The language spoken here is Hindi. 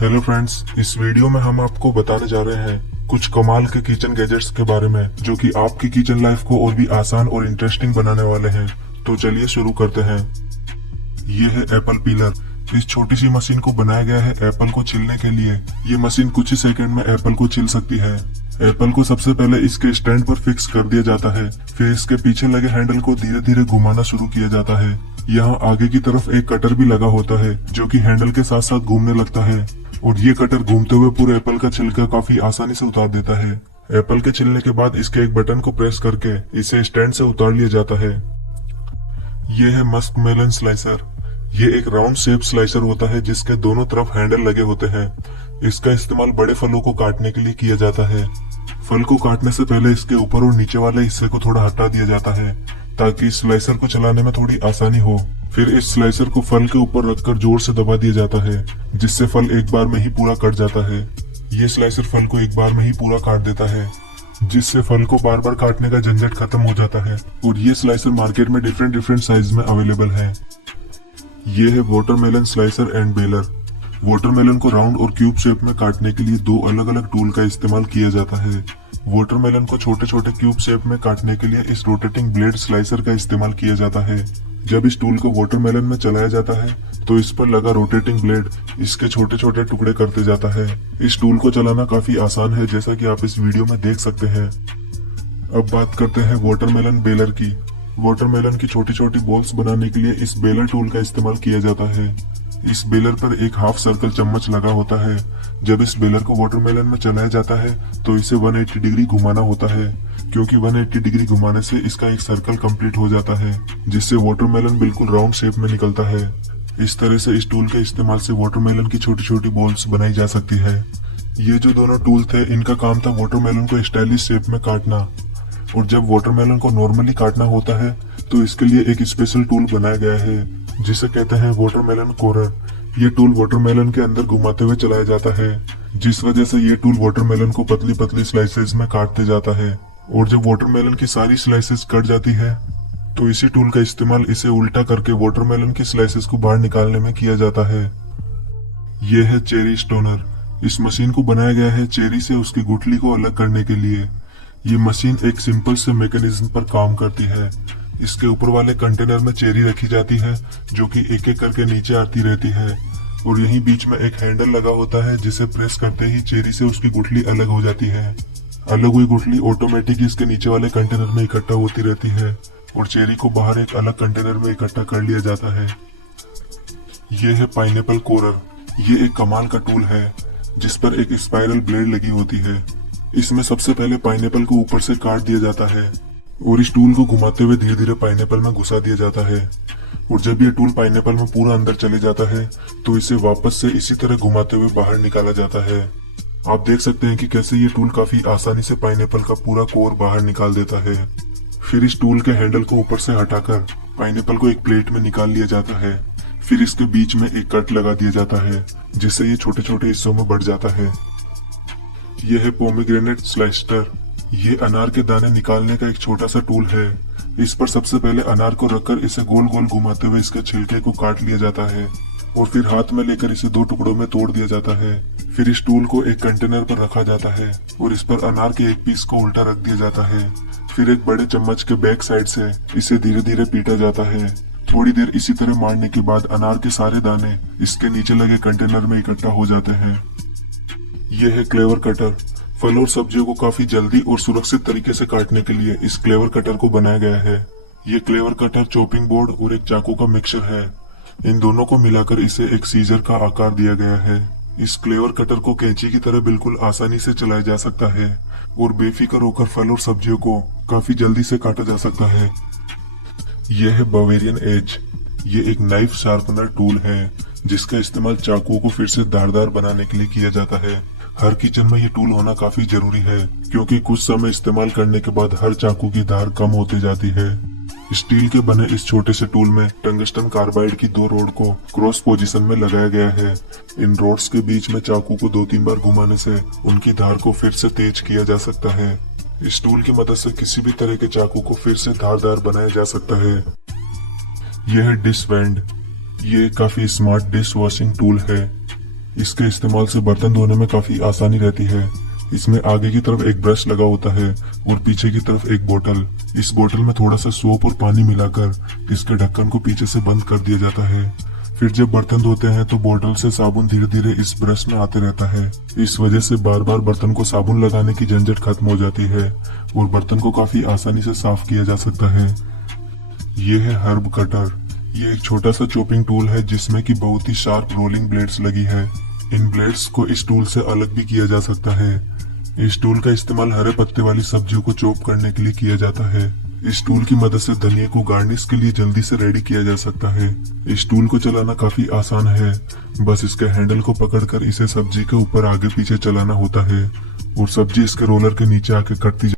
हेलो फ्रेंड्स, इस वीडियो में हम आपको बताने जा रहे हैं कुछ कमाल के किचन गैजेट्स के बारे में जो कि आपकी किचन लाइफ को और भी आसान और इंटरेस्टिंग बनाने वाले हैं। तो चलिए शुरू करते हैं। ये है एप्पल पीलर। इस छोटी सी मशीन को बनाया गया है एप्पल को छीलने के लिए। ये मशीन कुछ ही सेकंड में एप्पल को छील सकती है। एप्पल को सबसे पहले इसके स्टैंड पर फिक्स कर दिया जाता है, फिर इसके पीछे लगे हैंडल को धीरे धीरे घुमाना शुरू किया जाता है। यहाँ आगे की तरफ एक कटर भी लगा होता है जो कि हैंडल के साथ साथ घूमने लगता है और ये कटर घूमते हुए पूरे एप्पल का छिलका काफी आसानी से उतार देता है। एप्पल के छिलने के बाद इसके एक बटन को प्रेस करके इसे स्टैंड से उतार लिया जाता है। ये है मस्क मेलन स्लाइसर। ये एक राउंड शेप स्लाइसर होता है जिसके दोनों तरफ हैंडल लगे होते हैं। इसका इस्तेमाल बड़े फलों को काटने के लिए किया जाता है। फल को काटने से पहले इसके ऊपर और नीचे वाले हिस्से को थोड़ा हटा दिया जाता है ताकि इस स्लाइसर को चलाने में थोड़ी आसानी हो। फिर इस स्लाइसर को फल के ऊपर रखकर जोर से दबा दिया जाता है जिससे फल एक बार में ही पूरा कट जाता है। ये स्लाइसर फल को एक बार में ही पूरा काट देता है जिससे फल को बार बार काटने का झंझट खत्म हो जाता है। और ये स्लाइसर मार्केट में डिफरेंट साइज में अवेलेबल है। ये है watermelon slicer and baler. Watermelon को राउंड और क्यूब शेप में काटने के लिए दो अलग अलग टूल का इस्तेमाल किया जाता है। वाटरमेलन को छोटे छोटे क्यूब शेप में काटने के लिए इस रोटेटिंग ब्लेड स्लाइसर का इस्तेमाल किया जाता है। जब इस टूल को वाटरमेलन में चलाया जाता है तो इस पर लगा रोटेटिंग ब्लेड इसके छोटे छोटे टुकड़े करते जाता है। इस टूल को चलाना काफी आसान है जैसा कि आप इस वीडियो में देख सकते हैं। अब बात करते हैं वाटरमेलन बेलर की। वाटरमेलन की छोटी छोटी बॉल्स बनाने के लिए इस बेलर टूल का इस्तेमाल किया जाता है। इस बेलर पर एक हाफ सर्कल चम्मच लगा होता है। जब इस बेलर को वाटरमेलन में चलाया जाता है तो इसे 180 डिग्री घुमाना होता है क्योंकि 180 डिग्री घुमाने से इसका एक सर्कल कंप्लीट हो जाता है जिससे वाटरमेलन बिल्कुल राउंड शेप में निकलता है। इस तरह से इस टूल के इस्तेमाल से वाटरमेलन की छोटी छोटी बॉल्स बनाई जा सकती है। ये जो दोनों टूल थे इनका काम था वाटरमेलन को स्टाइलिश शेप में काटना। और जब वाटरमेलन को नॉर्मली काटना होता है तो इसके लिए एक स्पेशल टूल बनाया गया है जिसे कहते हैं वाटरमेलन कोरर। ये टूल वाटरमेलन के अंदर घुमाते हुए चलाया जाता है जिस वजह से ये टूल वाटरमेलन को पतली पतली स्लाइसेस में काटते जाता है। और जब वाटरमेलन की सारी स्लाइसेस कट जाती है तो इसी टूल का इस्तेमाल इसे उल्टा करके वाटरमेलन की स्लाइसेस को बाहर निकालने में किया जाता है। ये है चेरी स्टोनर। इस मशीन को बनाया गया है चेरी से उसकी गुठली को अलग करने के लिए। ये मशीन एक सिंपल से मैकेनिज्म पर काम करती है। इसके ऊपर वाले कंटेनर में चेरी रखी जाती है जो कि एक एक करके नीचे आती रहती है और यहीं बीच में एक हैंडल लगा होता है जिसे प्रेस करते ही चेरी से उसकी गुठली अलग हो जाती है। अलग हुई गुठली ऑटोमेटिक इसके नीचे वाले कंटेनर में इकट्ठा होती रहती है और चेरी को बाहर एक अलग कंटेनर में इकट्ठा कर लिया जाता है। ये है पाइनएप्पल कोरर। ये एक कमाल का टूल है जिस पर एक स्पाइरल ब्लेड लगी होती है। इसमें सबसे पहले पाइनएप्पल को ऊपर से काट दिया जाता है और इस टूल को घुमाते हुए धीरे धीरे पाइनएप्पल में घुसा दिया जाता है। और जब ये टूल पाइनएप्पल में पूरा अंदर चले जाता है तो इसे वापस से इसी तरह घुमाते हुए बाहर निकाला जाता है। आप देख सकते हैं कि कैसे ये टूल काफी आसानी से पाइनएप्पल का पूरा कोर बाहर निकाल देता है। फिर इस टूल के हैंडल को ऊपर से हटाकर पाइनएप्पल को एक प्लेट में निकाल लिया जाता है। फिर इसके बीच में एक कट लगा दिया जाता है जिससे ये छोटे छोटे हिस्सों में बढ़ जाता है। यह है पोमीग्रेनेट स्लाइसर। ये अनार के दाने निकालने का एक छोटा सा टूल है। इस पर सबसे पहले अनार को रखकर इसे गोल गोल घुमाते हुए इसके छिलके को काट लिया जाता है और फिर हाथ में लेकर इसे दो टुकड़ों में तोड़ दिया जाता है। फिर इस टूल को एक कंटेनर पर रखा जाता है और इस पर अनार के एक पीस को उल्टा रख दिया जाता है। फिर एक बड़े चम्मच के बैक साइड से इसे धीरे धीरे पीटा जाता है। थोड़ी देर इसी तरह मारने के बाद अनार के सारे दाने इसके नीचे लगे कंटेनर में इकट्ठा हो जाते हैं। यह है क्लेवर कटर। फल और सब्जियों को काफी जल्दी और सुरक्षित तरीके से काटने के लिए इस क्लेवर कटर को बनाया गया है। ये क्लेवर कटर चॉपिंग बोर्ड और एक चाकू का मिक्सचर है। इन दोनों को मिलाकर इसे एक सीजर का आकार दिया गया है। इस क्लेवर कटर को कैंची की तरह बिल्कुल आसानी से चलाया जा सकता है और बेफिक्र होकर फल और सब्जियों को काफी जल्दी से काटा जा सकता है। यह है बावेरियन एज। ये एक नाइफ शार्पनर टूल है जिसका इस्तेमाल चाकुओं को फिर से धारदार बनाने के लिए किया जाता है। हर किचन में ये टूल होना काफी जरूरी है क्योंकि कुछ समय इस्तेमाल करने के बाद हर चाकू की धार कम होती जाती है। स्टील के बने इस छोटे से टूल में टंगस्टन कार्बाइड की दो रोड को क्रॉस पोजीशन में लगाया गया है। इन रोड्स के बीच में चाकू को 2-3 बार घुमाने से उनकी धार को फिर से तेज किया जा सकता है। इस टूल की मदद से किसी भी तरह के चाकू को फिर से धारदार बनाया जा सकता है। यह है डिश वैंड। ये काफी स्मार्ट डिश वॉशिंग टूल है। इसके इस्तेमाल से बर्तन धोने में काफी आसानी रहती है। इसमें आगे की तरफ एक ब्रश लगा होता है और पीछे की तरफ एक बोतल। इस बोतल में थोड़ा सा सोप और पानी मिलाकर इसके ढक्कन को पीछे से बंद कर दिया जाता है। फिर जब बर्तन धोते हैं तो बोतल से साबुन धीरे धीरे इस ब्रश में आते रहता है। इस वजह से बार बार बर्तन को साबुन लगाने की झंझट खत्म हो जाती है और बर्तन को काफी आसानी से साफ किया जा सकता है। ये है हर्ब कटर। ये एक छोटा सा चॉपिंग टूल है जिसमें कि बहुत ही शार्प रोलिंग ब्लेड्स लगी है। इन ब्लेड्स को इस टूल से अलग भी किया जा सकता है। इस टूल का इस्तेमाल हरे पत्ते वाली सब्जियों को चॉप करने के लिए किया जाता है। इस टूल की मदद से धनिया को गार्निश के लिए जल्दी से रेडी किया जा सकता है। इस टूल को चलाना काफी आसान है, बस इसके हैंडल को पकड़कर इसे सब्जी के ऊपर आगे पीछे चलाना होता है और सब्जी इसके रोलर के नीचे आके कटती